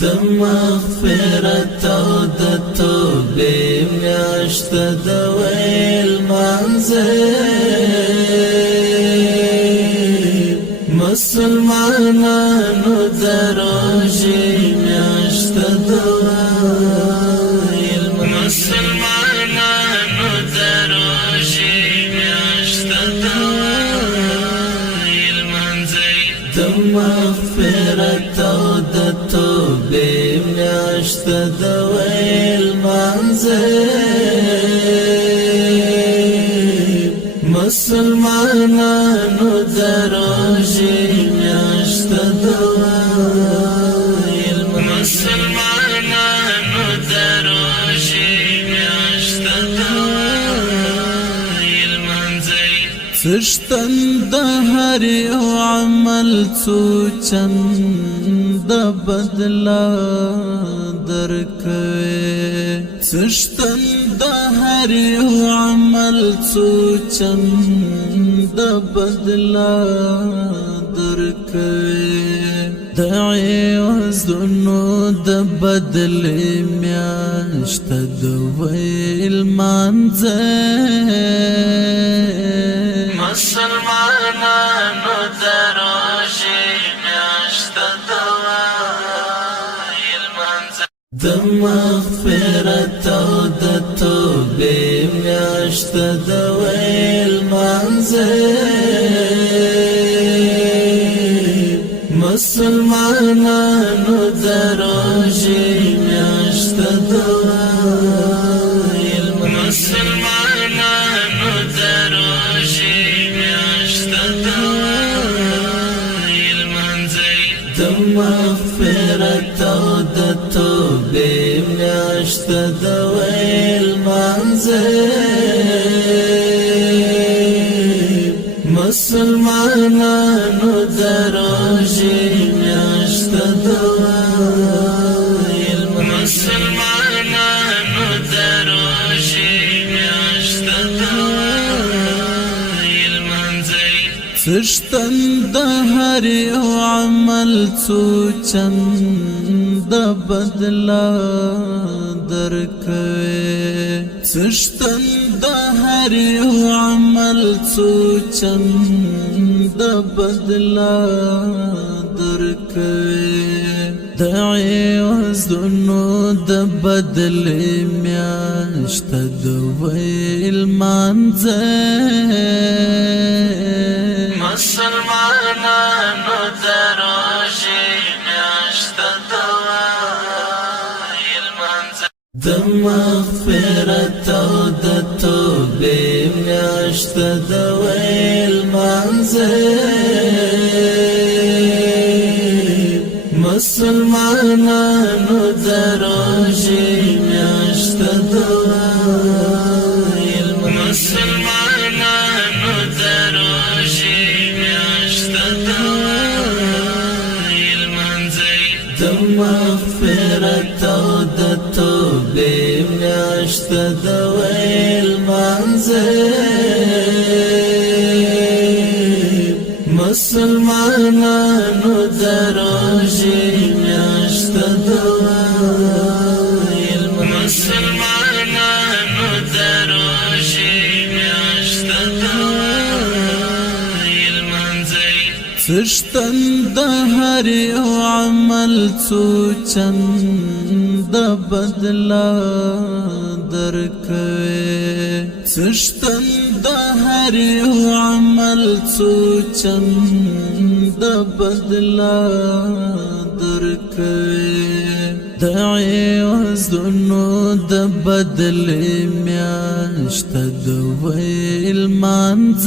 د مغفرت او د توبې میاشت د ویل منځ مسلمانانو د روژې میاشت د ویل مسلمانانو د روژې میاشت د ویل منځ د مغفرت او د توبې میاشت د ویل منځ مسلمانانو د روژې میاشت د ویل مسلمانانو د روژې میاشت د ویل منځ څشتن د هر یو عمل څو چند بدلا درکوي څشتن د هر یو عمل څو چند بدلا درکوي د عوضونو د بدل میاشت د ویل منځ مسلمانانو د روژې میاشت د ویل منځ د مغفرت او د توبې میاشت د ویل منځ مسلمانانو د روژې میاشت د ویل مسلمانانو د روژې میاشت د ویل منځ د مغفرت او د توبې میاشت د ویل منځ مسلمانانو د روژې میاشت د ویل مسلمانانو د روژې میاشت د ویل منځ څشتن د هر یو عمل څو چند بدلا درکوي څشتن د هر یو عمل څو چند بدلا درکوي د عوضونو د بدل میاشت د ویل منځ مسلمانانو د روژې میاشت د ویل منځ د مغفرت او د توبې میاشت د ویل منځ مسلمانانو د روژې میاشت د ویل مسلمانانو د روژې میاشت د ویل منځ د مغفرت او د توبې میاشت د ویل منځ مسلمانانو د روژې میاشت د ویل مسلمانانو د روژې میاشت د ویل منځ څشتن د هر یو عمل څو چند بدلا درکوي څشتن د هر یو عمل څو چند بدلا درکوي د عوضونو د بدل میاشت د ویل منځ